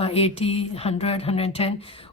80, 100, 110,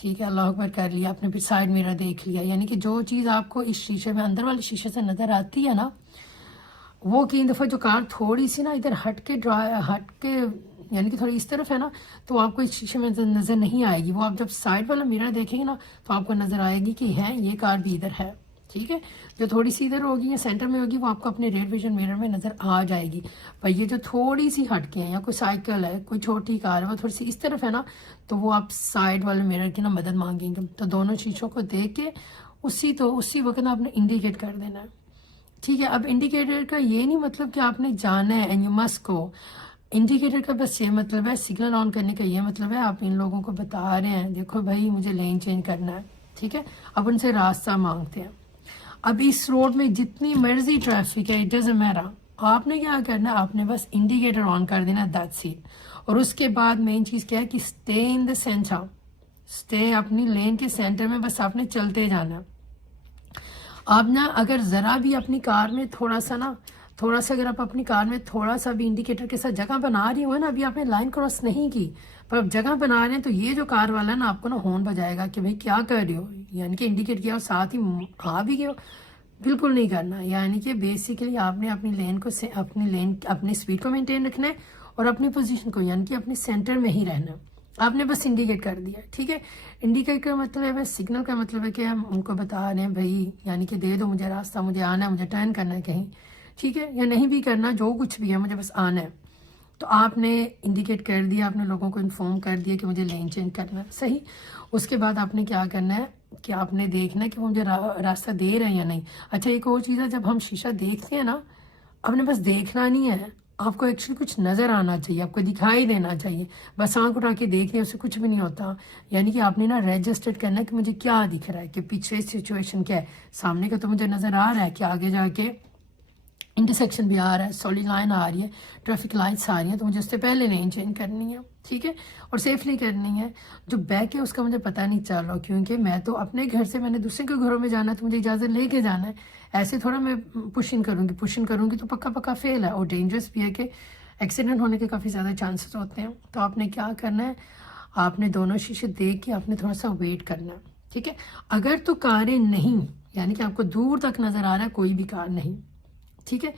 ٹھیک ہے، اللہ اکبر کر لیا آپ نے، پھر سائڈ میرر دیکھ لیا، یعنی کہ جو چیز آپ کو اس شیشے میں اندر والے شیشے سے نظر آتی ہے نا، وہ کئی دفعہ جو کار تھوڑی سی نا ادھر ہٹ کے یعنی کہ تھوڑی اس طرف ہے نا، تو آپ کو اس شیشے میں نظر نہیں آئے گی، وہ آپ جب سائڈ والا میرر دیکھیں گے نا تو آپ کو نظر آئے گی کہ ہے یہ کار بھی ادھر ہے، ٹھیک ہے۔ جو تھوڑی سی ادھر ہوگی یا سینٹر میں ہوگی وہ آپ کو اپنے ریئر ویژن میرر میں نظر آ جائے گی، پر یہ جو تھوڑی سی ہٹ کے ہیں یا کوئی سائیکل ہے، کوئی چھوٹی کار ہے، وہ تھوڑی سی اس طرف ہے نا، تو وہ آپ سائڈ والے میرر کی نا مدد مانگیں گے۔ تو دونوں شیشوں کو دیکھ کے اسی وقت آپ نے انڈیکیٹ کر دینا ہے، ٹھیک ہے۔ اب انڈیکیٹر کا یہ نہیں مطلب کہ آپ نے جانا ہے and you must go, indicator کا بس یہ مطلب ہے، سگنل آن کرنے کا یہ مطلب ہے آپ ان لوگوں کو بتا رہے ہیں دیکھو بھائی مجھے لین چینج کرنا ہے، ٹھیک ہے۔ اب ان سے راستہ مانگتے ہیں۔ اب اس روڈ میں جتنی مرضی ٹریفک ہے اٹ ڈزنٹ میٹر، آپ نے کیا کرنا ہے، آپ نے بس انڈیکیٹر آن کر دینا، دیٹس اٹ۔ اور اس کے بعد مین چیز کیا ہے کہ stay in the centre, stay اپنی لین کے سینٹر میں، بس آپ نے چلتے جانا ہے۔ آپ نا اگر ذرا بھی اپنی کار میں تھوڑا سا اگر آپ اپنی کار میں تھوڑا سا بھی انڈیکیٹر کے ساتھ جگہ بنا رہی ہو نا، ابھی آپ نے لائن کراس نہیں کی پر اب جگہ بنا رہے ہیں، تو یہ جو کار والا ہے نا آپ کو نا ہارن بجائے گا کہ بھائی کیا کر رہے ہو، یعنی کہ انڈیکیٹ کیا اور ساتھ ہی آ بھی گئے ہو، بالکل نہیں کرنا۔ یعنی کہ بیسیکلی آپ نے اپنی لین کو اپنی اسپیڈ کو مینٹین رکھنا ہے اور اپنی پوزیشن کو یعنی کہ اپنے سینٹر میں ہی رہنا ہے۔ آپ نے بس انڈیکیٹ کر دیا، ٹھیک ہے۔ انڈیکیٹ کا مطلب ہے، سگنل کا مطلب ہے کہ ہم ان کو بتا رہے ہیں بھائی یعنی کہ دے دو مجھے راستہ، مجھے آنا ہے، مجھے ٹرن کرنا ہے کہیں، ٹھیک ہے، یا نہیں بھی کرنا، جو کچھ بھی ہے مجھے بس آنا ہے۔ تو آپ نے انڈیکیٹ کر دیا، آپ نے لوگوں کو انفارم کر دیا کہ مجھے لین چینج کرنا ہے، صحیح۔ اس کے بعد آپ نے کیا کرنا ہے کہ آپ نے دیکھنا ہے کہ وہ مجھے راستہ دے رہے ہیں یا نہیں۔ اچھا ایک اور چیز ہے، جب ہم شیشہ دیکھتے ہیں نا، آپ نے بس دیکھنا نہیں ہے، آپ کو ایکچولی کچھ نظر آنا چاہیے، آپ کو دکھائی دینا چاہیے، بس آنکھ اٹھا کے دیکھ لیں اس سے کچھ بھی نہیں ہوتا۔ یعنی کہ آپ نے نا رجسٹر کرنا ہے کہ مجھے کیا دکھ رہا ہے، کہ پیچھے سچویشن کیا ہے، سامنے کا تو مجھے نظر آ رہا ہے کہ آگے جا کے انٹرسیکشن بھی آ رہا ہے، سولid لائن آ رہی ہے، ٹریفک لائٹس آ رہی ہیں، تو مجھے اس سے پہلے لین چینج کرنی ہے، ٹھیک ہے، اور سیفلی کرنی ہے۔ جو بیک ہے اس کا مجھے پتہ نہیں چل رہا، کیونکہ میں تو اپنے گھر سے میں نے دوسرے کے گھروں میں جانا ہے تو مجھے اجازت لے کے جانا ہے، ایسے تھوڑا میں پشن کروں گی تو پکا فیل ہے، اور ڈینجرس بھی ہے کہ ایکسیڈنٹ ہونے کے کافی زیادہ چانسز ہوتے ہیں۔ تو آپ نے کیا کرنا ہے، آپ نے دونوں شیشے دیکھ کے آپ نے تھوڑا سا ویٹ کرنا ہے، ٹھیک ہے۔ اگر تو کاریں نہیں، یعنی کہ آپ کو دور تک نظر آ رہا ہے کوئی بھی کار نہیں، ٹھیک ہے،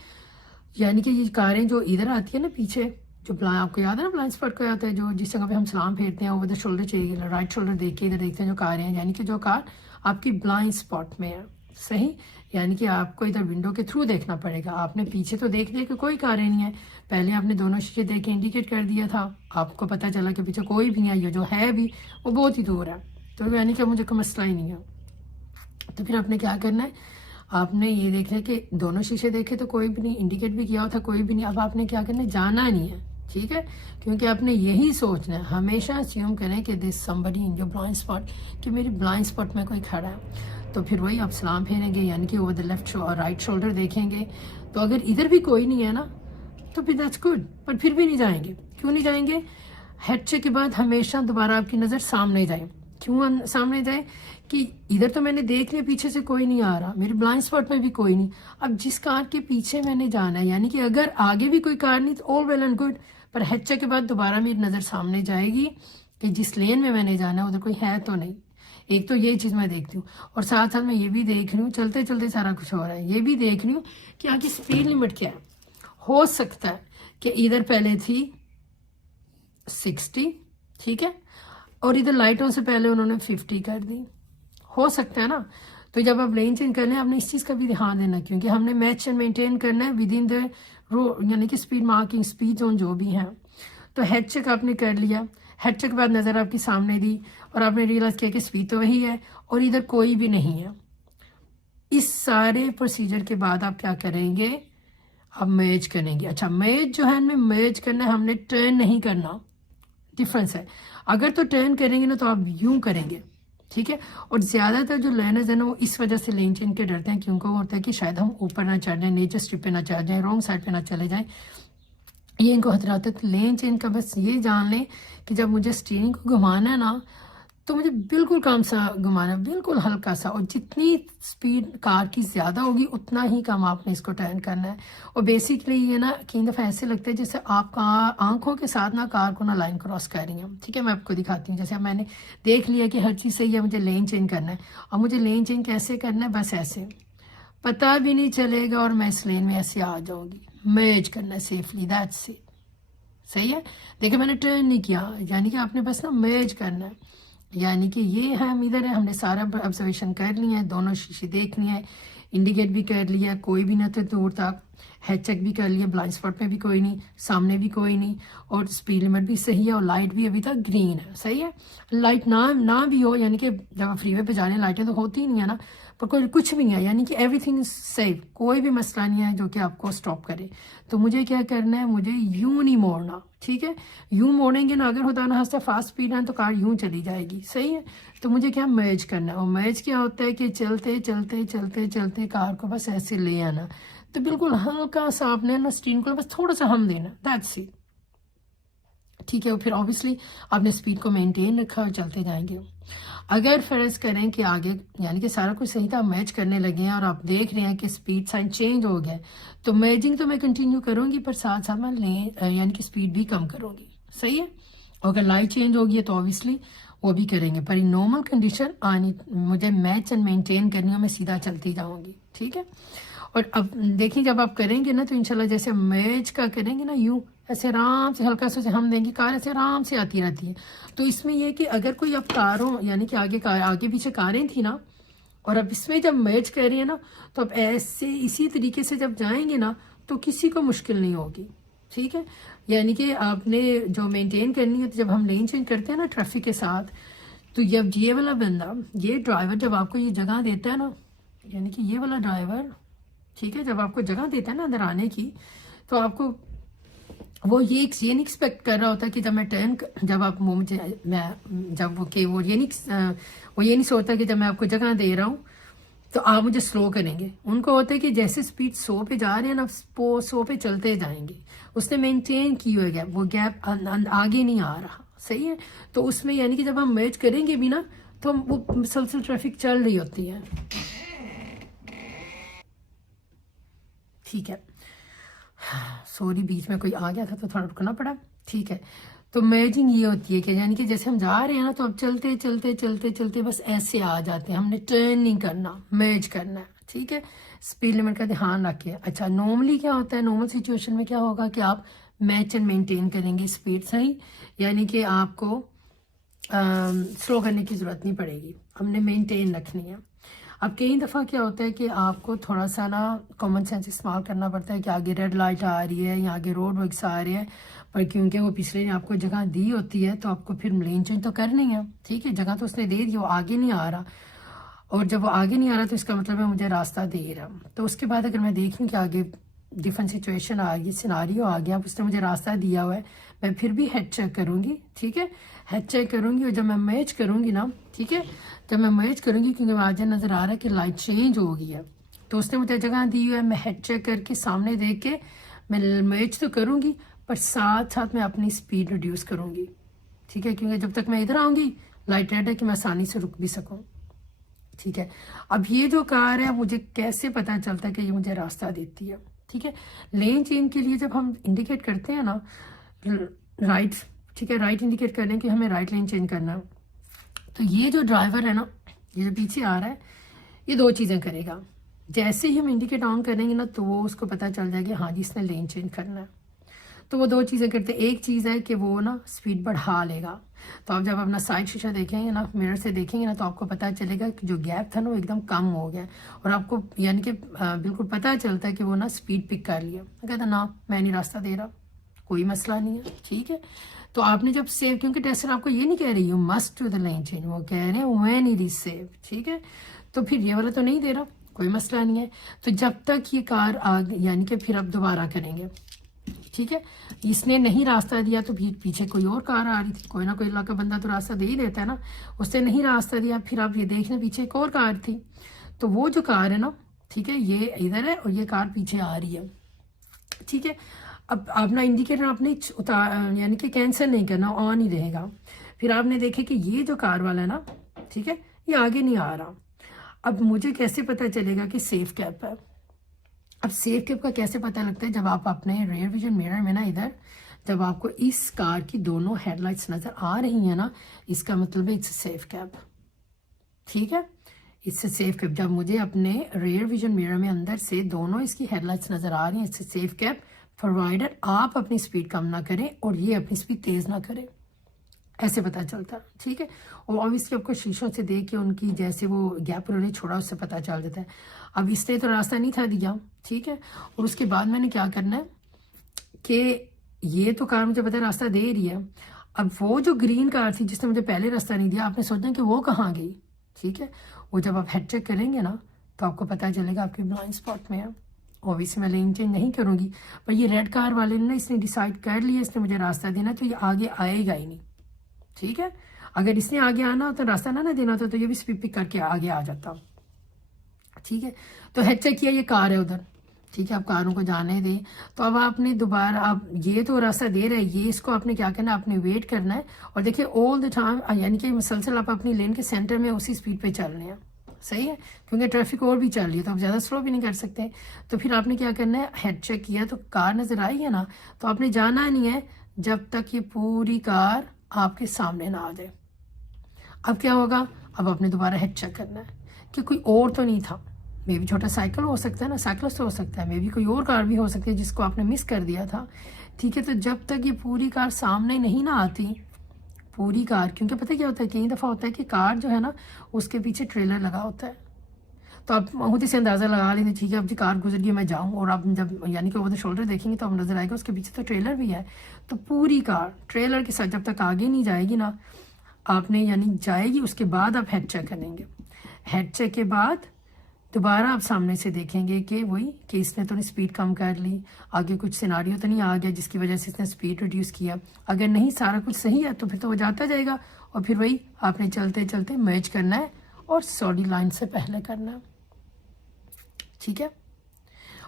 یعنی کہ یہ کاریں جو ادھر آتی ہے نا پیچھے، جو آپ کو یاد ہے نا بلائنڈ اسپاٹ کو آتا ہے، جو جس جگہ پہ ہم سلام پھیرتے ہیں اوور دا شولڈر چاہیے، رائٹ شولڈر دیکھ کے ادھر دیکھتے ہیں جو کاریں ہیں، یعنی کہ جو کار آپ کی بلائنڈ اسپاٹ میں ہے، صحیح، یعنی کہ آپ کو ادھر ونڈو کے تھرو دیکھنا پڑے گا۔ آپ نے پیچھے تو دیکھ لیا کہ کوئی کاریں نہیں ہے، پہلے آپ نے دونوں شیشے دیکھ کے انڈیکیٹ کر دیا تھا، آپ کو پتہ چلا کہ پیچھے کوئی بھی نہیں ہے، یہ جو ہے بھی وہ بہت ہی دور ہے، تو یعنی کہ مجھے کوئی مسئلہ ہی نہیں ہے۔ تو پھر آپ نے کیا کرنا ہے، آپ نے یہ دیکھنا کہ دونوں شیشے دیکھے تو کوئی بھی نہیں، انڈیکیٹ بھی کیا تھا کوئی بھی نہیں۔ اب آپ نے کیا کرنا ہے، جانا نہیں ہے، ٹھیک ہے، کیونکہ آپ نے یہی سوچنا ہے، ہمیشہ اسیوم کریں کہ دس somebody in your blind spot، کہ میری بلائنڈ اسپاٹ میں کوئی کھڑا ہے۔ تو پھر وہی آپ سلام پھیریں گے، یعنی کہ اوور دا لیفٹ اور رائٹ شولڈر دیکھیں گے، تو اگر ادھر بھی کوئی نہیں ہے نا تو پھر دیٹس گڈ، پر پھر بھی نہیں جائیں گے۔ کیوں نہیں جائیں گے؟ ہیڈ چیک کے بعد ہمیشہ دوبارہ آپ کی نظر سامنے جائے۔ کیوں سامنے جائے؟ کہ ادھر تو میں نے دیکھ لیا پیچھے سے کوئی نہیں آ رہا، میری بلائنڈ اسپاٹ میں بھی کوئی نہیں، اب جس کار کے پیچھے میں نے جانا ہے، یعنی کہ اگر آگے بھی کوئی کار نہیں تو آل ویل اینڈ گڈ، پر ہیڈ چیک کے بعد دوبارہ میری نظر سامنے جائے گی کہ جس لین میں نے جانا ہے ادھر کوئی ہے تو نہیں۔ ایک تو یہ چیز میں دیکھتی ہوں، اور ساتھ میں یہ بھی دیکھ رہی ہوں چلتے چلتے سارا کچھ ہو رہا ہے، یہ بھی دیکھ رہی ہوں کہ آگے اسپیڈ لمٹ کیا ہے۔ ہو سکتا ہے کہ ادھر پہلے تھی 60، ٹھیک ہے، اور ادھر لائٹوں سے پہلے انہوں نے 50 کر دی، ہو سکتا ہے نا۔ تو جب آپ لین چینج کر لیں آپ نے اس چیز کا بھی دھیان دینا، کیونکہ ہم نے میچ مینٹین کرنا ہے ود ان دا یعنی کہ اسپیڈ مارکنگ، اسپیڈ زون جو بھی ہیں۔ تو ہیڈ چیک آپ نے کر لیا، ہیڈ چیک کے بعد نظر آپ کی سامنے دی اور آپ نے ریئلائز کیا کہ اسپیڈ تو وہی ہے اور ادھر کوئی بھی نہیں ہے۔ اس سارے پروسیجر کے بعد آپ کیا کریں گے، آپ میچ کریں گے۔ اچھا میچ جو ہے ہمیں میچ کرنا ہے، ہم نے ٹرن نہیں کرنا، ڈفرینس ہے۔ اگر تو ٹرن کریں گے نا تو آپ یوں کریں گے، ٹھیک ہے، اور زیادہ تر جو لرنرز ہیں نا وہ اس وجہ سے لین چینج کے ڈرتے ہیں کیونکہ وہ ہوتا ہے کہ شاید ہم اوپر نہ چڑھ جائیں، نیچر اسٹرپ پہ نہ چڑھ جائیں، رانگ سائڈ پہ نہ چلے جائیں، یہ ان کو خطرہ ہوتا ہے۔ لین چینج کا بس یہ جان لیں کہ جب مجھے اسٹیئرنگ کو گھمانا ہے نا تو مجھے بالکل کم سا گھمانا، بالکل ہلکا سا، اور جتنی سپیڈ کار کی زیادہ ہوگی اتنا ہی کم آپ نے اس کو ٹرن کرنا ہے. اور بیسکلی یہ نا کئی دفعہ ایسے لگتا ہے جیسے آپ آنکھوں کے ساتھ نا کار کو نا لائن کراس کر رہی ہیں. ٹھیک ہے، میں آپ کو دکھاتی ہوں. جیسے اب میں نے دیکھ لیا کہ ہر چیز صحیح ہے، مجھے لین چینج کرنا ہے. اور مجھے لین چینج کیسے کرنا ہے؟ بس ایسے پتہ بھی نہیں چلے گا اور میں اس لین میں ایسے آ جاؤں گی. مرج کرنا ہے سیفلی، دیٹس اٹ. صحیح ہے، دیکھیں میں نے ٹرن نہیں کیا، یعنی کہ آپ نے بس نا مرج کرنا ہے. یعنی کہ یہ ہے، ہم ادھر ہے، ہم نے سارا آبزرویشن کر لیا ہے، دونوں شیشے دیکھ لیے ہیں، انڈیکیٹ بھی کر لیا، کوئی بھی نہ تو دور تک، ہیڈ چیک بھی کر لیا، بلائنڈ اسپاٹ میں بھی کوئی نہیں، سامنے بھی کوئی نہیں، اور اسپیڈ لمٹ بھی صحیح ہے، اور لائٹ بھی ابھی تک گرین ہے. صحیح ہے، لائٹ نہ بھی ہو، یعنی کہ جب آپ فری وے پہ جا رہے ہیں لائٹیں تو ہوتی ہی نہیں ہے نا، پر کوئی کچھ بھی نہیں ہے، یعنی کہ ایوری تھنگ از سیف، کوئی بھی مسئلہ نہیں ہے جو کہ آپ کو اسٹاپ کرے. تو مجھے کیا کرنا ہے؟ مجھے یوں نہیں موڑنا. ٹھیک ہے، یوں موڑیں گے نا، اگر خدا نہ خواستہ فاسٹ اسپیڈ ہے تو کار یوں چلی جائے گی. صحیح ہے، تو مجھے کیا مرج کرنا ہے؟ اور مرج کیا ہوتا ہے کہ چلتے چلتے چلتے چلتے کار کو بس ایسے لے آنا. تو بالکل ہلکا سا آپ نے نا اسٹیئرنگ کو بس تھوڑا سا ہم دینا، دیٹس اٹ. ٹھیک ہے، اور پھر آبویسلی آپ نے اسپیڈ کو مینٹین رکھا اور چلتے جائیں گے. اگر فرض کریں کہ آگے یعنی کہ سارا کچھ صحیح تھا، میچ کرنے لگے ہیں اور آپ دیکھ رہے ہیں کہ اسپیڈ سائن چینج ہو گیا، تو میجنگ تو میں کنٹینیو کروں گی، پر ساتھ ساتھ میں یعنی کہ اسپیڈ بھی کم کروں گی. صحیح ہے، اور اگر لائٹ چینج ہوگی ہے تو آبویسلی وہ بھی کریں گے، پر ان نارمل کنڈیشن مجھے میچ اینڈ مینٹین کرنی ہو، میں سیدھا چلتی جاؤں گی. ٹھیک ہے، اور اب دیکھیں جب آپ کریں گے نا تو انشاءاللہ جیسے میچ کا کریں گے نا، یوں ایسے آرام سے ہلکا سے ہم دیں گے، کار ایسے آرام سے آتی رہتی ہے. تو اس میں یہ کہ اگر کوئی اب کاروں یعنی کہ آگے پیچھے کاریں تھیں نا، اور اب اس میں جب میچ کر رہی ہیں نا، تو اب ایسے اسی طریقے سے جب جائیں گے نا تو کسی کو مشکل نہیں ہوگی. ٹھیک ہے، یعنی کہ آپ نے جو مینٹین کرنی ہے، تو جب ہم لین چینج کرتے ہیں نا ٹریفک کے ساتھ، تو جب یہ والا بندہ، یہ ڈرائیور جب آپ کو یہ جگہ دیتا ہے نا، یعنی کہ یہ والا ڈرائیور، ٹھیک ہے، جب آپ کو جگہ دیتا ہے نا اندر آنے کی، تو آپ کو وہ یہ نہیں ایکسپیکٹ کر رہا ہوتا کہ جب میں ٹرن جب آپ وہ یہ نہیں سوچتا کہ جب میں آپ کو جگہ دے رہا ہوں تو آپ مجھے سلو کریں گے. ان کو ہوتا ہے کہ جیسے سپیڈ 100 پہ جا رہے ہیں نا، 100 پہ چلتے جائیں گے. اس نے مینٹین کی ہوئے گیپ، وہ گیپ آگے نہیں آ رہا. صحیح ہے، تو اس میں یعنی کہ جب ہم میچ کریں گے بھی نا تو وہ مسلسل ٹریفک چل رہی ہوتی ہے. ٹھیک ہے، سوری بیچ میں کوئی آ گیا تھا تو تھوڑا رکنا پڑا. ٹھیک ہے، تو میجنگ یہ ہوتی ہے کہ یعنی کہ جیسے ہم جا رہے ہیں نا تو اب چلتے چلتے چلتے چلتے بس ایسے آ جاتے ہیں، ہم نے ٹرن نہیں کرنا، میج کرنا ہے. ٹھیک ہے، اسپیڈ لمٹ کا دھیان رکھیں. اچھا، نارملی کیا ہوتا ہے؟ نارمل سچویشن میں کیا ہوگا کہ آپ میچ اینڈ مینٹین کریں گے اسپیڈ. صحیح، یعنی کہ آپ کو سلو کرنے کی ضرورت نہیں پڑے گی، ہم نے مینٹین رکھنی ہے. اب کئی دفعہ کیا ہوتا ہے کہ آپ کو تھوڑا سا نا کامن سینس استعمال کرنا پڑتا ہے کہ آگے ریڈ لائٹ آ رہی ہے یا آگے روڈ ورکس آ رہے ہیں، پر کیونکہ وہ پچھلے نے آپ کو جگہ دی ہوتی ہے تو آپ کو پھر لین چینج تو کرنی ہے. ٹھیک ہے، جگہ تو اس نے دے دی، وہ آگے نہیں آ رہا، اور جب وہ آگے نہیں آ رہا تو اس کا مطلب ہے مجھے راستہ دے رہا. تو اس کے بعد اگر میں دیکھوں کہ آگے ڈفرینٹ سچویشن آ گئی، سیناریو آ گیا، اس نے مجھے راستہ دیا ہوا ہے، میں پھر بھی ہیڈ چیک کروں گی. ٹھیک ہے، ہیڈ چیک کروں گی، اور جب میں میچ کروں گی نا، ٹھیک ہے، جب میں میچ کروں گی کیونکہ مجھے نظر آ رہا ہے کہ لائٹ چینج ہو گئی ہے، تو اس نے مجھے جگہ دی ہوئی ہے، میں ہیڈ چیک کر کے سامنے دیکھ کے میں میچ تو کروں گی، پر ساتھ ساتھ میں اپنی سپیڈ ریڈیوس کروں گی. ٹھیک ہے، کیونکہ جب تک میں ادھر آؤں گی لائٹ ریڈ ہے کہ میں آسانی سے رک بھی سکوں. ٹھیک ہے، اب یہ جو کار ہے مجھے کیسے پتہ چلتا ہے کہ یہ مجھے راستہ دیتی ہے؟ ٹھیک ہے، لین چینج کے لیے جب ہم انڈیکیٹ کرتے ہیں نا رائٹ، ٹھیک ہے، رائٹ انڈیکیٹ کریں کہ ہمیں رائٹ لین چینج کرنا ہے، تو یہ جو ڈرائیور ہے نا، یہ جو پیچھے آ رہا ہے، یہ دو چیزیں کرے گا. جیسے ہی ہم انڈیکیٹ آن کریں گے نا تو وہ اس کو پتہ چل جائے گا ہاں جی اس نے لین چینج کرنا ہے. تو وہ دو چیزیں کرتے ہیں. ایک چیز ہے کہ وہ نا سپیڈ بڑھا لے گا، تو آپ جب اپنا سائڈ شیشہ دیکھیں گے نا، مرر سے دیکھیں گے نا، تو آپ کو پتہ چلے گا کہ جو گیپ تھا نا وہ ایک دم کم ہو گیا، اور آپ کو یعنی کہ بالکل پتہ چلتا ہے کہ وہ نا سپیڈ پک کر لیا. کہتا نا میں نہیں راستہ دے رہا، کوئی مسئلہ نہیں ہے. ٹھیک ہے، تو آپ نے جب سیو، کیونکہ ٹیسٹر آپ کو یہ نہیں کہہ رہی you must do the lane change, وہ کہہ رہے ہیں وین اٹ از سیو. ٹھیک ہے، تو پھر یہ والا تو نہیں دے رہا، کوئی مسئلہ نہیں ہے. تو جب تک یہ کار یعنی کہ پھر اب دوبارہ کریں گے. ٹھیک ہے، اس نے نہیں راستہ دیا تو پیچھے کوئی اور کار آ رہی تھی، کوئی نہ کوئی اللہ کا بندہ تو راستہ دے ہی دیتا ہے نا. اس نے نہیں راستہ دیا، پھر آپ یہ دیکھنا پیچھے ایک اور کار تھی، تو وہ جو کار ہے نا، ٹھیک ہے، یہ ادھر ہے اور یہ کار پیچھے آ رہی ہے. ٹھیک ہے، اب اپنا انڈیکیٹر آپ نے یعنی کہ کینسل نہیں کرنا، آن ہی رہے گا. پھر آپ نے دیکھے کہ یہ جو کار والا ہے نا، ٹھیک ہے، یہ آگے نہیں آ رہا. اب مجھے کیسے پتہ چلے گا کہ سیف کیپ ہے؟ اب سیف کیپ کا کیسے پتہ لگتا ہے؟ جب آپ اپنے ریئر ویژن میرر میں نا ادھر جب آپ کو اس کار کی دونوں ہیڈ لائٹس نظر آ رہی ہیں نا، اس کا مطلب ہے اٹس سیف کیپ. ٹھیک ہے، اٹس سیف کیپ. جب مجھے اپنے ریئر ویژن میرر میں اندر سے دونوں اس کی ہیڈ لائٹس نظر آ رہی ہیں، اٹس سیف کیپ پرووائڈر آپ اپنی سپیڈ کم نہ کریں اور یہ اپنی سپیڈ تیز نہ کریں. ایسے پتہ چلتا ہے. ٹھیک ہے، اور obviously آپ کو شیشوں سے دیکھ کے ان کی جیسے وہ گیپ انہوں نے چھوڑا اس سے پتہ چل جاتا ہے. اب اس نے تو راستہ نہیں تھا دیا. ٹھیک ہے، اور اس کے بعد میں نے کیا کرنا ہے کہ یہ تو کار مجھے پتہ راستہ دے رہی ہے. اب وہ جو گرین کار تھی جس نے مجھے پہلے راستہ نہیں دیا، آپ نے سوچنا کہ وہ کہاں گئی. ٹھیک ہے، وہ جب آپ ہیڈ چیک کریں گے نا تو آپ کو پتہ چلے گا آپ کی بلائنڈ اسپاٹ میں ہے. اوبیسلی میں لین چینج نہیں کروں گی، پر یہ ریڈ کار والے نے اس نے ڈیسائیڈ کر لیا اس نے مجھے راستہ دینا، تو یہ آگے آئے گا ہی نہیں. ٹھیک ہے، اگر اس نے آگے آنا ہوتا راستہ نہ دینا ہوتا تو یہ بھی سپیڈ پک کر کے آگے آ جاتا. ٹھیک ہے، تو ہیڈ چیک کیا یہ کار ہے ادھر. ٹھیک ہے، آپ کاروں کو جانے دیں. تو اب آپ نے دوبارہ اب یہ تو راستہ دے رہا ہے، یہ اس کو آپ نے کیا کرنا ہے، آپ نے ویٹ کرنا ہے. اور دیکھیں آل دا ٹائم یعنی کہ مسلسل آپ اپنی لین کے سینٹر میں اسی سپیڈ پہ چل رہے ہیں. صحیح ہے، کیونکہ ٹریفک اور بھی چل رہی ہے تو آپ زیادہ سلو بھی نہیں کر سکتے. تو پھر آپ نے کیا کرنا ہے، ہیڈ چیک کیا تو کار نظر آئی ہے نا، تو آپ نے جانا نہیں ہے جب تک یہ پوری کار آپ کے سامنے نہ آ جائے. اب کیا ہوگا، اب آپ نے دوبارہ ہیڈ چیک کرنا ہے کہ کوئی اور تو نہیں تھا. مے بھی چھوٹا سائیکل ہو سکتا ہے نا، سائیکلسٹ ہو سکتا ہے، مے بھی کوئی اور کار بھی ہو سکتی ہے جس کو آپ نے مس کر دیا تھا. ٹھیک ہے، تو جب تک یہ پوری کار سامنے نہیں نہ آتی، پوری کار، کیونکہ پتہ کیا ہوتا ہے کئی دفعہ ہوتا ہے کہ کار جو ہے نا اس کے پیچھے ٹریلر لگا ہوتا ہے، تو آپ خود سے اندازہ لگا لیں گے ٹھیک ہے اب جی کار گزر گئی میں جاؤں، اور آپ جب یعنی کہ اوور دا شولڈر دیکھیں گے تو آپ نظر آئے گا اس کے پیچھے تو ٹریلر بھی ہے. تو پوری کار ٹریلر کے ساتھ جب تک آگے نہیں جائے گی نا، آپ نے یعنی جائے گی اس کے بعد آپ ہیڈ چیک کریں گے. ہیڈ چیک کے بعد دوبارہ آپ سامنے سے دیکھیں گے کہ وہی کہ اس نے تو نہیں سپیڈ کم کر لی، آگے کچھ سیناریو تو نہیں آ گیا جس کی وجہ سے اس نے سپیڈ ریڈیوس کیا. اگر نہیں سارا کچھ صحیح ہے تو پھر تو وہ جاتا جائے گا، اور پھر وہی آپ نے چلتے چلتے مرج کرنا ہے اور سولی لائن سے پہلے کرنا ہے. ٹھیک ہے،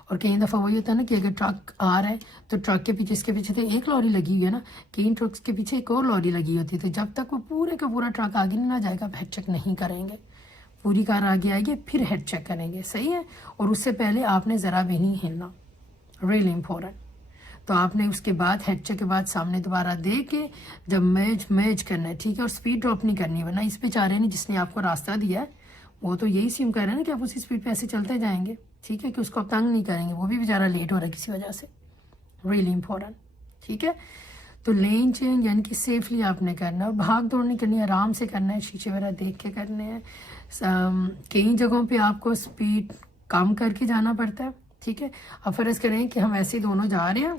اور کئی دفعہ وہی ہوتا ہے نا کہ اگر ٹرک آ رہا ہے تو ٹرک کے پیچھے اس کے پیچھے تو ایک لوری لگی ہوئی ہے نا، کئی ٹرکس کے پیچھے ایک اور لوری لگی ہوتی ہے. تو جب تک وہ پورے کا پورا ٹرک آگے نہیں نہ جائے گا آپ ہیڈ چیک نہیں کریں گے. پوری کار آگے آئے گی پھر ہیڈ چیک کریں گے. صحیح ہے، اور اس سے پہلے آپ نے ذرا بھی نہیں ہلنا، ریئلی امپورٹنٹ. تو آپ نے اس کے بعد ہیڈ چیک کے بعد سامنے دوبارہ دے کے جب میج کرنا ہے. ٹھیک ہے، اور سپیڈ ڈراپ نہیں کرنی، ورنہ اس بیچارے نے جس نے آپ کو راستہ دیا ہے وہ تو یہی سیم کر رہے ہیں نا کہ آپ اسی سپیڈ پہ ایسے چلتے جائیں گے. ٹھیک ہے، کہ اس کو آپ تنگ نہیں کریں گے، وہ بھی بیچارہ لیٹ ہو رہا ہے کسی وجہ سے. Really important. ٹھیک ہے، تو لین چینج یعنی کہ سیفلی آپ نے کرنا ہے، اور بھاگ دوڑ نہیں کرنی ہے، آرام سے کرنا ہے، شیشے وغیرہ دیکھ کے کرنے ہیں. کئی جگہوں پہ آپ کو سپیڈ کم کر کے جانا پڑتا ہے. ٹھیک ہے، اب فرض کریں کہ ہم ایسے دونوں جا رہے ہیں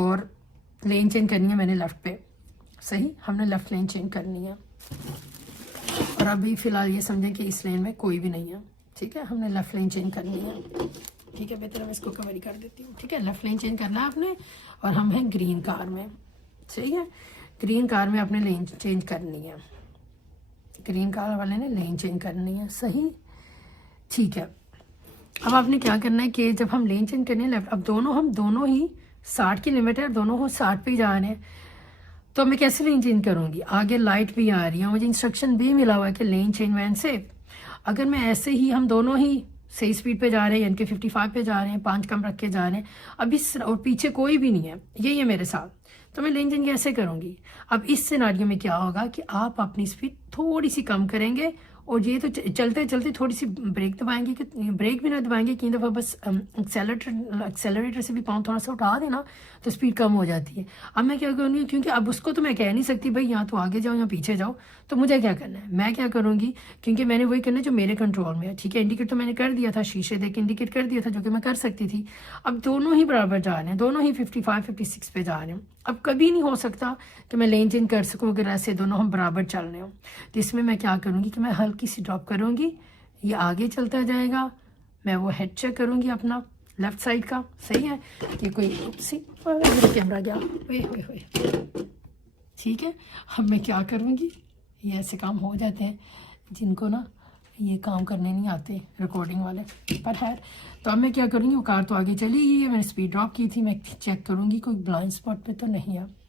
اور لین چینج کرنی ہے میں نے لیفٹ پہ. صحیح، ہم نے لیفٹ لین چینج کرنی ہے، اور ابھی فی الحال یہ سمجھیں کہ اس لین میں کوئی بھی نہیں ہے. ٹھیک ہے، ہم نے لیفٹ لین چینج کرنی ہے. ٹھیک ہے، بہتر میں اس کو کور کر دیتی ہوں. ٹھیک ہے، لیفٹ لین چینج کرنا ہے آپ نے، اور ہم ہیں گرین کار میں. صحیح ہے، گرین کار میں آپ نے لین چینج کرنی ہے، گرین کار والے نے لین چینج کرنی ہے. صحیح، ٹھیک ہے. اب آپ نے کیا کرنا ہے کہ جب ہم لین چینج کرنے ہیں لیفٹ، اب ہم دونوں ہی 60 کی لمٹ ہے، دونوں 60 پہ ہی جا رہے ہیں، تو میں کیسے لین چینج کروں گی؟ آگے لائٹ بھی آ رہی ہے، مجھے انسٹرکشن بھی ملا ہوا ہے کہ لین چینج وین سے. اگر میں ایسے ہی ہم دونوں ہی صحیح سپیڈ پہ جا رہے ہیں یعنی کہ 55 پہ جا رہے ہیں، 5 کم رکھ کے جا رہے ہیں، اب اور پیچھے کوئی بھی نہیں ہے، یہی ہے میرے ساتھ، تو میں لین چینج کیسے کروں گی؟ اب اس سیناریو میں کیا ہوگا کہ آپ اپنی سپیڈ تھوڑی سی کم کریں گے، اور یہ تو چلتے چلتے تھوڑی سی بریک دبائیں گے، کہ بریک بھی نہ دبائیں گے، کئی دفعہ بس ایکسیلریٹر سے بھی پاؤں تھوڑا سا اٹھا دینا تو سپیڈ کم ہو جاتی ہے. اب میں کیا کروں گی، کیونکہ اب اس کو تو میں کہہ نہیں سکتی بھائی یہاں تو آگے جاؤ یا پیچھے جاؤ، تو مجھے کیا کرنا ہے، میں کیا کروں گی، کیونکہ میں نے وہی کرنا ہے جو میرے کنٹرول میں ہے. ٹھیک ہے، انڈیکیٹ تو میں نے کر دیا تھا، شیشے دیکھ کے انڈیکیٹ کر دیا تھا جو کہ میں کر سکتی تھی. اب دونوں ہی برابر جا رہے ہیں، دونوں ہی 55 56 پہ جا رہے ہیں. اب کبھی نہیں ہو سکتا کہ میں لین چینج کر سکوں اگر ایسے دونوں ہم برابر چل رہے ہوں. تو اس میں کیا کروں گی کہ میں ہلکی سی ڈراپ کروں گی، یہ آگے چلتا جائے گا، میں وہ ہیڈ چیک کروں گی اپنا لیفٹ سائڈ کا. صحیح ہے، یہ کوئی کیمرہ گیا ہوئے. ٹھیک ہے، اب میں کیا کروں گی، یہ ایسے کام ہو جاتے ہیں جن کو نا یہ کام کرنے نہیں آتے ریکارڈنگ والے، پر ہے. تو اب میں کیا کروں گی، وہ کار تو آگے چلی گئی ہے، میں نے اسپیڈ ڈراپ کی تھی، میں چیک کروں گی کوئی بلائنڈ اسپاٹ پہ تو نہیں ہے.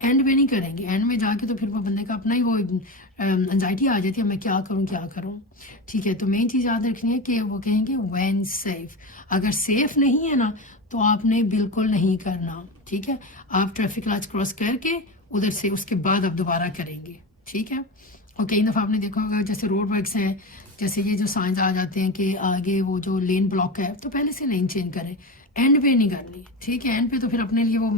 اینڈ میں نہیں کریں گے. اینڈ میں جا کے تو پھر وہ بندے کا اپنا ہی وہ انزائٹی آ جاتی ہے میں کیا کروں. ٹھیک ہے, تو مین چیز یاد رکھنی ہے کہ وہ کہیں گے وین سیف. اگر سیف نہیں ہے نا تو آپ نے بالکل نہیں کرنا. ٹھیک ہے, آپ ٹریفک لائٹس کراس کر کے ادھر سے اس کے بعد آپ دوبارہ کریں گے. ٹھیک ہے, اور کئی دفعہ آپ نے دیکھا ہوگا جیسے روڈ ورکس ہیں, جیسے یہ جو سائنس آ جاتے ہیں کہ آگے وہ جو لین بلاک ہے تو پہلے سے لین چینج کریں, اینڈ پہ نہیں کرنی. ٹھیک ہے, اینڈ پہ تو پھر اپنے لیے وہ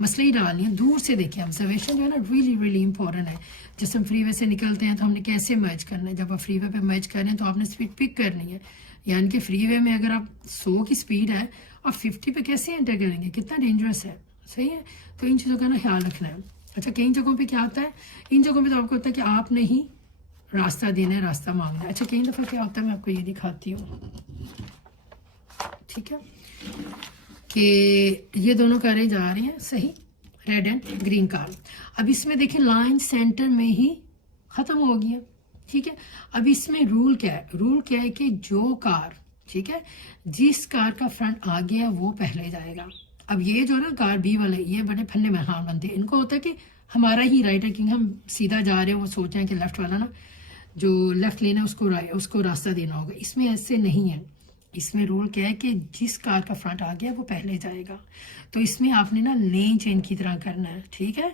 مسئلہ ہی ڈالنی ہے. دور سے دیکھیں, آبزرویشن جو ہے نا ریلی امپورٹنٹ ہے. جیسے ہم فری وے سے نکلتے ہیں تو ہم نے کیسے مرج کرنا ہے. جب آپ فری وے پہ مرج کر رہے ہیں تو آپ نے اسپیڈ پک کرنی ہے. یعنی کہ فری وے میں اگر آپ 100 کی اسپیڈ ہے اور 50 پہ کیسے انٹر کریں گے, کتنا ڈینجرس ہے. صحیح ہے, تو ان چیزوں کا نا خیال رکھنا ہے. اچھا, کئی جگہوں پہ کیا ہوتا ہے, ان جگہوں پہ تو آپ کو ہوتا ہے کہ آپ نے ہی راستہ دینا ہے, راستہ مانگنا ہے. اچھا, کئی دفعہ کیا ہوتا ہے, میں آپ کو یہ دکھاتی ہوں. ٹھیک ہے, کہ یہ دونوں کاریں جا رہی ہیں صحیح, ریڈ اینڈ گرین کار. اب اس میں دیکھیں لائن سینٹر میں ہی ختم ہو گیا. ٹھیک ہے, اب اس میں رول کیا ہے, رول کیا ہے کہ جو کار, ٹھیک ہے, جس کار کا فرنٹ آ گیا وہ پہلے جائے گا. اب یہ جو نا کار بی والے یہ بڑے پھنے مہان بنتے ہیں. ان کو ہوتا ہے کہ ہمارا ہی رائٹ ہے, کیونکہ ہم سیدھا جا رہے ہیں, وہ سوچ رہے ہیں کہ لیفٹ والا نا جو لیفٹ لین ہے اس کو راستہ دینا ہوگا. اس میں ایسے نہیں ہے. اس میں رول کیا ہے کہ جس کار کا فرنٹ آ گیا وہ پہلے جائے گا. تو اس میں آپ نے نا لین چینج کی طرح کرنا ہے. ٹھیک ہے,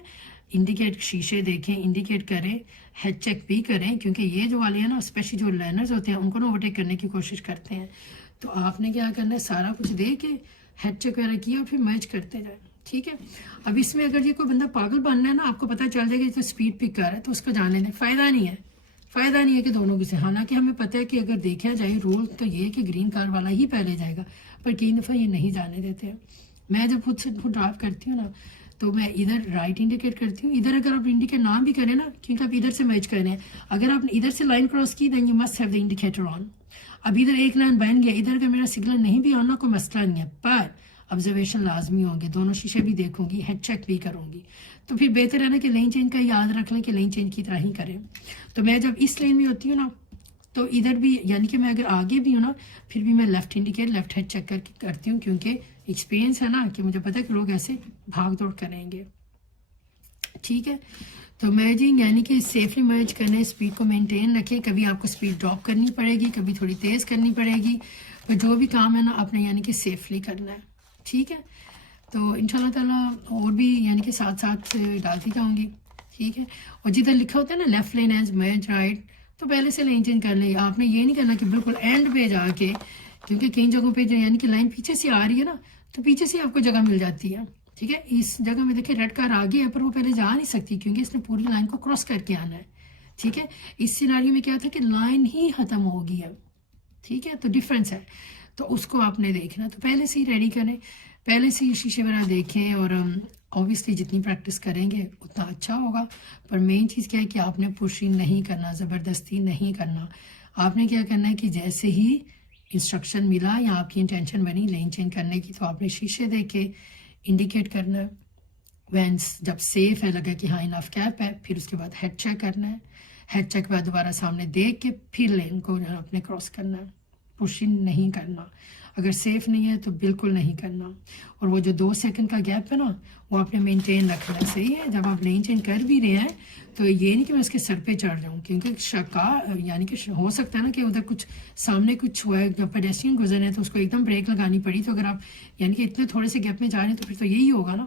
انڈیکیٹ شیشے دیکھیں, انڈیکیٹ کریں, ہیڈ چیک بھی کریں, کیونکہ یہ جو والے ہیں نا اسپیشلی جو لرنرز ہوتے ہیں ان کو نا اوورٹیک کرنے کی کوشش کرتے ہیں. تو آپ نے کیا کرنا ہے, سارا کچھ دے کے ہیڈ چیک وغیرہ کیا اور پھر میچ کرتے جائیں. ٹھیک ہے, اب اس میں اگر یہ کوئی بندہ پاگل بننا ہے نا, آپ کو پتہ چل جائے گا کہ اسپیڈ پک کر رہا ہے تو اس کو جانے دیں. فائدہ نہیں ہے کہ دونوں کی سے. حالانکہ ہمیں پتہ ہے کہ اگر دیکھا جائے رول تو یہ کہ گرین کار والا ہی پہلے جائے گا, پر کئی دفعہ یہ نہیں جانے دیتے ہیں. میں جب خود ڈرائیو کرتی ہوں نا تو میں ادھر رائٹ انڈیکیٹ کرتی ہوں. ادھر اگر آپ انڈیکیٹ نہ بھی کریں نا, کیونکہ آپ ادھر سے میچ کر رہے ہیں, اگر آپ نے ادھر سے لائن کراس کی دیں you must have the indicator on. اب ادھر ایک لائن بن گیا, ادھر کا میرا سگنل نہیں بھی آنا کوئی مسئلہ نہیں ہے, پر آبزرویشن لازمی ہوں گے, دونوں شیشے بھی دیکھوں گی, ہیڈ چیک بھی کروں گی. تو پھر بہتر ہے نا کہ لین چینج کا یاد رکھ لیں کہ لین چینج کی طرح ہی کریں. تو میں جب اس لین میں ہوتی ہوں نا تو ادھر بھی یعنی کہ میں اگر آگے بھی ہوں نا پھر بھی میں left indicate left head check کر کے کرتی ہوں, کیونکہ ایکسپیرینس ہے نا کہ مجھے پتہ ہے کہ لوگ ایسے بھاگ دوڑ کریں گے. ٹھیک ہے, تو مرجنگ یعنی کہ سیفلی مرج کرنے, اسپیڈ کو مینٹین رکھیں. کبھی آپ کو اسپیڈ ڈراپ کرنی پڑے گی, کبھی تھوڑی تیز کرنی پڑے گی, پر جو بھی کام ہے نا آپ نے یعنی کہ سیفلی کرنا ہے. ٹھیک ہے, تو انشاءاللہ تعالیٰ اور بھی یعنی کہ ساتھ ساتھ ڈالتی جاؤں گی. ٹھیک ہے, اور جدھر لکھا ہوتا ہے نا لیفٹ لین ایز مرج رائٹ, تو پہلے سے لین چینج کر لیں. آپ نے یہ نہیں کرنا کہ بالکل اینڈ پہ جا کے, کیونکہ کئی جگہوں پہ جو یعنی کہ لائن پیچھے سے آ رہی ہے نا تو پیچھے سے آپ کو جگہ مل جاتی ہے. ٹھیک ہے, اس جگہ میں دیکھیں ریڈ کار آگے ہے پر وہ پہلے جا نہیں سکتی کیونکہ اس نے پوری لائن کو کراس کر کے آنا ہے. ٹھیک ہے, اس سیناریو میں کیا تھا کہ لائن ہی ختم ہو گئی ہے. ٹھیک ہے, تو ڈفرینس ہے, تو اس کو آپ نے دیکھنا. تو پہلے سے ہی ریڈی کریں, پہلے سے ہی شیشے وغیرہ دیکھیں, اور اوبیسلی جتنی پریکٹس کریں گے اتنا اچھا ہوگا. پر مین چیز کیا ہے کہ آپ نے پشنگ نہیں کرنا, زبردستی نہیں کرنا. آپ نے کیا کرنا ہے کہ جیسے ہی انسٹرکشن ملا یا آپ کی انٹینشن بنی لین چینج کرنے کی, تو آپ نے شیشے دیکھے, انڈیکیٹ کرنا ہے. وینس جب سیف ہے, لگا کہ ہاں انف کیپ ہے, پھر اس کے بعد ہیڈ چیک کرنا ہے. ہیڈ چیک کے بعد دوبارہ سامنے دیکھ کے پھر لین کو اپنے کراس کرنا ہے. پشنگ نہیں کرنا, اگر سیف نہیں ہے تو بالکل نہیں کرنا. اور وہ جو 2 سیکنڈ کا گیپ ہے نا وہ آپ نے مینٹین رکھنا ہے. صحیح ہے, جب آپ لین چینج کر بھی رہے ہیں تو یہ نہیں کہ میں اس کے سر پہ چڑھ جاؤں, کیونکہ شکا یعنی کہ ہو سکتا ہے نا کہ ادھر کچھ سامنے کچھ ہوا ہے, پیڈیسٹرین گزرے ہیں تو اس کو ایک دم بریک لگانی پڑی. تو اگر آپ یعنی کہ اتنے تھوڑے سے گیپ میں جا رہے ہیں تو پھر تو یہی ہوگا نا.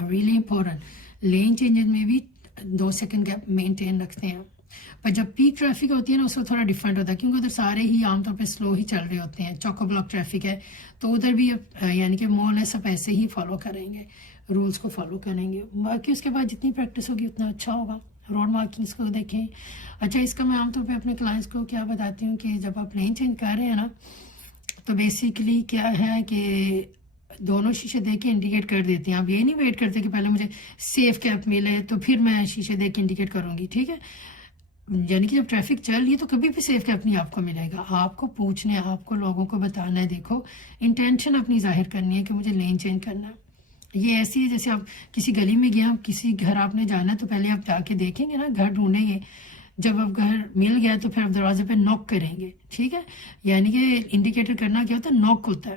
ریئلی امپورٹنٹ, لین چینج میں بھی 2 سیکنڈ گیپ مینٹین رکھتے ہیں. پر جب پیک ٹریفک ہوتی ہے نا اس کو تھوڑا ڈفرینٹ ہوتا ہے, کیونکہ ادھر سارے ہی عام طور پہ سلو ہی چل رہے ہوتے ہیں. چوکو بلاک ٹریفک ہے تو ادھر بھی یعنی کہ مور لیس سب ایسے ہی فالو کریں گے, رولس کو فالو کریں گے. باقی اس کے بعد جتنی پریکٹس ہوگی اتنا اچھا ہوگا. روڈ مارکنگس کو دیکھیں. اچھا, اس کا میں عام طور پہ اپنے کلائنٹس کو کیا بتاتی ہوں کہ جب آپ لین چینج کر رہے ہیں نا تو بیسیکلی کیا ہے کہ دونوں شیشے دیکھ کے انڈیکیٹ کر دیتے ہیں. آپ یہ نہیں ویٹ کرتے کہ پہلے مجھے سیف کیپ ملے تو پھر میں شیشے دیکھ کے انڈیکیٹ کروں گی. ٹھیک ہے, یعنی کہ جب ٹریفک چل رہی ہے تو کبھی بھی سیف کیپ نہیں آپ کو ملے گا. آپ کو پوچھنا ہے, آپ کو لوگوں کو بتانا ہے. دیکھو, انٹینشن اپنی ظاہر کرنی ہے کہ مجھے لین چینج کرنا ہے. یہ ایسی ہے جیسے آپ کسی گلی میں گیا, کسی گھر آپ نے جانا ہے تو پہلے آپ جا کے دیکھیں گے نا, گھر ڈھونڈیں گے. جب آپ گھر مل گیا تو پھر آپ دروازے پہ نوک کریں گے. ٹھیک ہے, یعنی کہ انڈیکیٹر کرنا کیا ہوتا ہے, نوک ہوتا ہے.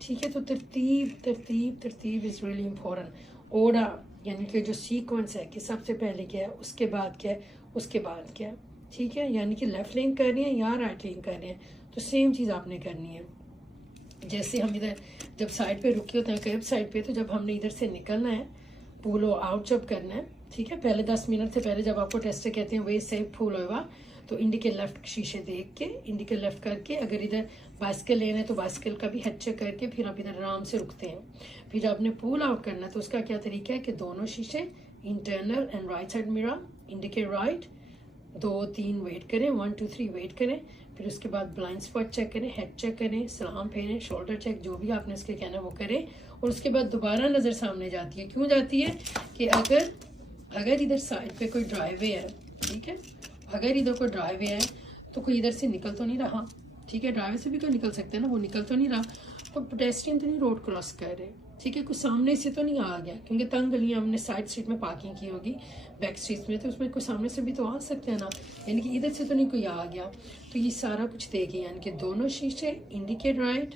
ٹھیک ہے. تو ترتیب از ریئلی امپورٹنٹ. اوڈا یعنی کہ جو سیکوینس ہے کہ سب سے پہلے کیا ہے, اس کے بعد کیا ہے, اس کے بعد کیا ہے. ٹھیک ہے, یعنی کہ لیفٹ لینک کر رہی ہیں یا رائٹ لینک کر رہے ہیں, تو سیم چیز آپ نے کرنی ہے. جیسے ہم ادھر جب سائڈ پہ رکے ہوتے ہیں کیب سائڈ پہ, تو جب ہم نے ادھر سے نکلنا ہے, پول آؤٹ جب کرنا ہے, ٹھیک ہے, پہلے 10 منٹ سے پہلے جب آپ کو ٹیسٹ کہتے ہیں وے سے پھول ہوگا, تو انڈیکیٹ لیفٹ شیشے دیکھ کے انڈیکیٹ لیفٹ کر کے, اگر ادھر بائسکل لینا ہے تو بائسکل کا بھی ہیڈ چیک کر کے پھر آپ ادھر آرام سے رکتے ہیں. پھر جب آپ نے پول آؤٹ کرنا ہے تو اس کا کیا طریقہ ہے کہ دونوں شیشے internal and right side mirror, indicate right, 2-3 wait کریں, 1-2-3 ویٹ کریں, پھر اس کے بعد بلائنڈ اسپاٹ چیک کریں, ہیڈ چیک کریں, سلام پھیریں, شولڈر چیک, جو بھی آپ نے اس کے کہنا ہے وہ کریں. اور اس کے بعد دوبارہ نظر سامنے جاتی ہے. کیوں جاتی ہے کہ اگر ادھر سائڈ پہ کوئی ڈرائیو وے ہے, ٹھیک ہے, اگر ادھر کوئی ڈرائیو وے ہے تو کوئی ادھر سے نکل تو نہیں رہا, ٹھیک ہے, ڈرائیو سے بھی کوئی نکل سکتا ہے نا, وہ نکل تو نہیں رہا, تو پیڈسٹرین تو نہیں روڈ کراس کر رہے, ٹھیک ہے, کچھ سامنے سے تو نہیں آ گیا, کیونکہ تنگ گلیاں ہم نے سائڈ اسٹریٹ میں پارکنگ کی ہوگی, بیک اسٹریٹ میں, تو اس میں کوئی سامنے سے بھی تو آ سکتے ہیں نا, یعنی کہ ادھر سے تو نہیں کوئی آ گیا. تو یہ سارا کچھ دیکھیں, یعنی کہ دونوں شیشے انڈیکیٹ رائٹ,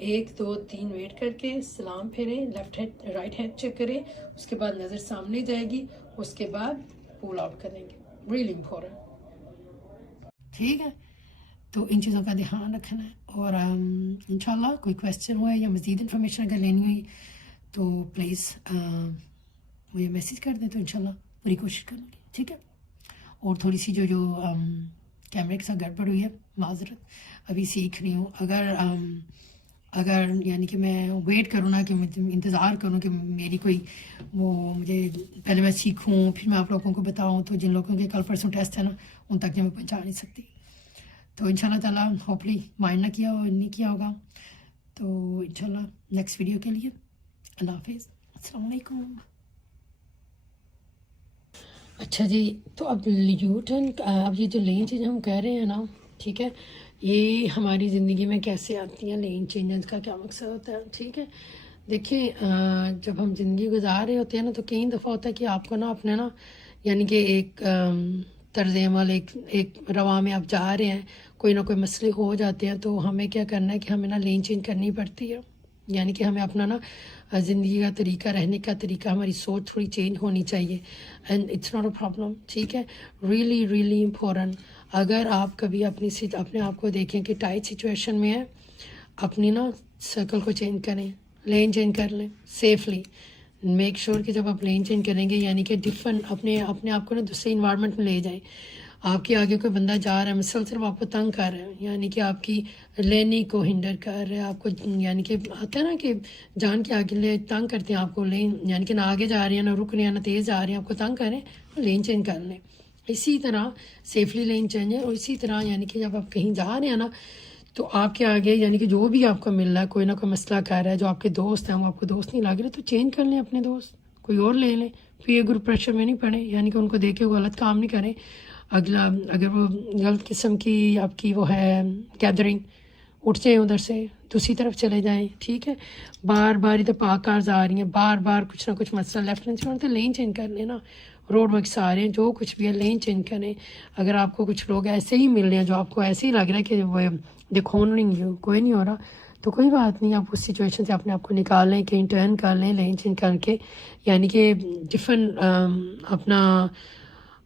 1-2-3 ویٹ کر کے سلام پھیریں, left head right head check کریں, اس کے بعد نظر سامنے جائے گی, اس کے بعد پول آؤٹ کریں گے. Really important. ٹھیک ہے, تو ان چیزوں کا دھیان رکھنا ہے. اور انشاءاللہ کوئی کویسچن ہوا ہے یا مزید انفارمیشن اگر لینی ہوئی تو پلیز مجھے میسیج کر دیں, تو انشاءاللہ پوری کوشش کروں گی. ٹھیک ہے, اور تھوڑی سی جو کیمرے کے ساتھ گڑبڑ ہوئی ہے, معذرت, ابھی سیکھ رہی ہوں. اگر یعنی کہ میں ویٹ کروں نا, کہ انتظار کروں کہ میری کوئی وہ مجھے پہلے میں سیکھوں پھر میں آپ لوگوں کو بتاؤں, تو جن لوگوں کے کل پرسوں ٹیسٹ ہے نا, ان تک میں پہنچا نہیں سکتی. تو انشاءاللہ تعالیٰ ہوپلی مائنڈ نہ نہیں کیا ہوگا. تو انشاءاللہ نیکسٹ ویڈیو کے لیے اللہ حافظ, السلام علیکم. اچھا جی, تو اب یو ٹرن, اب یہ جو لین چینج ہم کہہ رہے ہیں نا, ٹھیک ہے, یہ ہماری زندگی میں کیسے آتی ہیں لین چینجز کا کیا مقصد ہوتا ہے. ٹھیک ہے, دیکھیں, جب ہم زندگی گزار رہے ہوتے ہیں نا, تو کئی دفعہ ہوتا ہے کہ آپ کو نا اپنے نا یعنی کہ ایک طرز عمل, ایک رواں میں آپ جا رہے ہیں, کوئی نہ کوئی مسئلے ہو جاتے ہیں, تو ہمیں کیا کرنا ہے کہ ہمیں نا لین چینج کرنی پڑتی ہے. یعنی کہ ہمیں اپنا نا زندگی کا طریقہ, رہنے کا طریقہ, ہماری سوچ تھوڑی چینج ہونی چاہیے. And it's not a problem. ٹھیک ہے, ریئلی امپورٹنٹ. اگر آپ کبھی اپنے آپ کو دیکھیں کہ ٹائٹ سچویشن میں ہے, اپنی نا سرکل کو چینج کریں, لین چینج کر لیں سیفلی. میک شور کہ جب آپ لین چینج کریں گے, یعنی کہ ڈفرنٹ اپنے آپ کو نا دوسرے انوائرمنٹ میں لے جائیں. آپ کے آگے کوئی بندہ جا رہا ہے, مسلسل وہ آپ کو تنگ کر رہا ہے, یعنی کہ آپ کی لیننگ کو ہنڈر کر رہا ہے, آپ کو یعنی کہ آتا ہے نا کہ جان کے آگے لے تنگ کرتے ہیں آپ کو, لین یعنی کہ نہ آگے جا رہے ہیں نہ رک رہے ہیں نہ تیز جا رہے ہیں, آپ کو تنگ کر رہے ہیں, لین چینج کر لیں. اسی طرح سیفلی لین چینج ہے. اور اسی طرح یعنی کہ جب آپ کہیں جا رہے ہیں نا, تو آپ کے آگے یعنی کہ جو بھی آپ کو مل رہا ہے, کوئی نہ کوئی مسئلہ کر رہا ہے, جو آپ کے دوست ہیں وہ آپ کو دوست نہیں لگ رہے, تو چینج کر لیں اپنے دوست, کوئی اور لے لیں. پھر گروپ پریشر میں نہیں پڑے, یعنی کہ ان کو دیکھ کے وہ غلط کام نہیں کریں. اگر وہ غلط قسم کی آپ کی وہ ہے گیدرنگ, اٹھ جائیں ادھر سے, دوسری طرف چلے جائیں. ٹھیک ہے, بار ادھر پارک کارز آ رہی ہیں, بار کچھ نہ کچھ مسئلہ, لیفٹ لین سے لین چینج کر لینا. روڈ ورکس آ رہے ہیں, جو کچھ بھی ہے لین چینج کریں. اگر آپ کو کچھ لوگ ایسے ہی مل رہے ہیں جو آپ کو ایسے ہی لگ رہا ہے کہ وہ دیکھو نہیں کوئی نہیں ہو رہا, تو کوئی بات نہیں, آپ اس سچویشن سے اپنے آپ کو نکال لیں, کہیں ٹرن کر لیں لین چینج کر کے, یعنی کہ ڈفرنٹ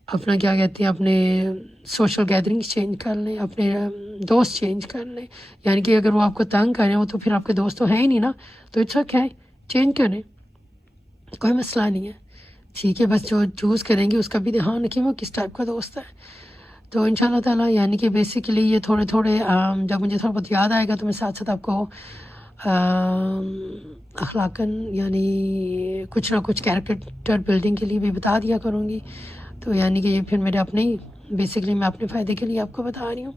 اپنا کیا کہتے ہیں, اپنے سوشل گیدرنگ چینج کر لیں, اپنے دوست چینج کر لیں. یعنی کہ اگر وہ آپ کو تنگ کریں, وہ تو پھر آپ کے دوست تو ہیں ہی نہیں نا, تو اچھا کیا ہے, چینج کریں, کوئی مسئلہ نہیں ہے. ٹھیک ہے, بس جو چوز کریں گے اس کا بھی دھیان رکھیں وہ کس ٹائپ کا دوست ہے. تو انشاءاللہ تعالیٰ یعنی کہ بیسیکلی یہ تھوڑے جب مجھے تھوڑا بہت یاد آئے گا تو میں ساتھ آپ کو اخلاقاً یعنی کچھ نہ کچھ کیریکٹر بلڈنگ کے لیے بھی بتا دیا کروں گی. تو یعنی کہ یہ پھر میرے اپنے ہی بیسیکلی میں اپنے فائدے کے لیے آپ کو بتا رہی ہوں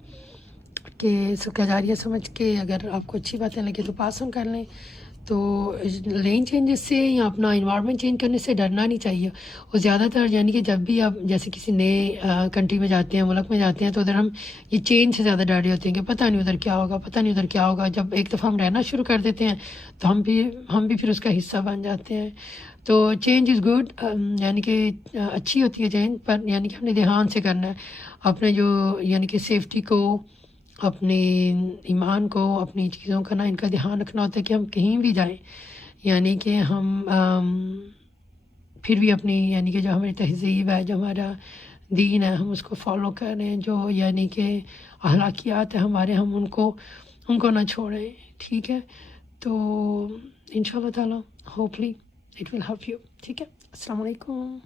کہ صدقہ جاریہ سمجھ کے اگر آپ کو اچھی باتیں لگے تو پاس آن کر لیں. تو لین چینجز سے یا اپنا انوائرمنٹ چینج کرنے سے ڈرنا نہیں چاہیے. اور زیادہ تر یعنی کہ جب بھی آپ جیسے کسی نئے کنٹری میں جاتے ہیں, ملک میں جاتے ہیں, تو ادھر ہم یہ چینج سے زیادہ ڈر رہے ہوتے ہیں کہ پتہ نہیں ادھر کیا ہوگا. جب ایک دفعہ ہم رہنا شروع کر دیتے ہیں تو ہم بھی پھر اس کا حصہ بن جاتے ہیں. تو چینج از گڈ, یعنی کہ اچھی ہوتی ہے چینج, پر یعنی کہ ہم نے دھیان سے کرنا ہے, اپنے جو یعنی کہ سیفٹی کو اپنے ایمان کو، اپنی چیزوں کا ان کا دھیان رکھنا ہوتا ہے کہ ہم کہیں بھی جائیں یعنی کہ ہم پھر بھی اپنی یعنی کہ جو ہماری تہذیب ہے، جو ہمارا دین ہے، ہم اس کو فالو کریں، جو یعنی کہ اخلاقیات ہیں ہمارے، ہم ان کو نہ چھوڑیں، ٹھیک ہے؟ تو انشاءاللہ تعالی ہوپلی اٹ ول ہیلپ یو، ٹھیک ہے؟ السلام علیکم.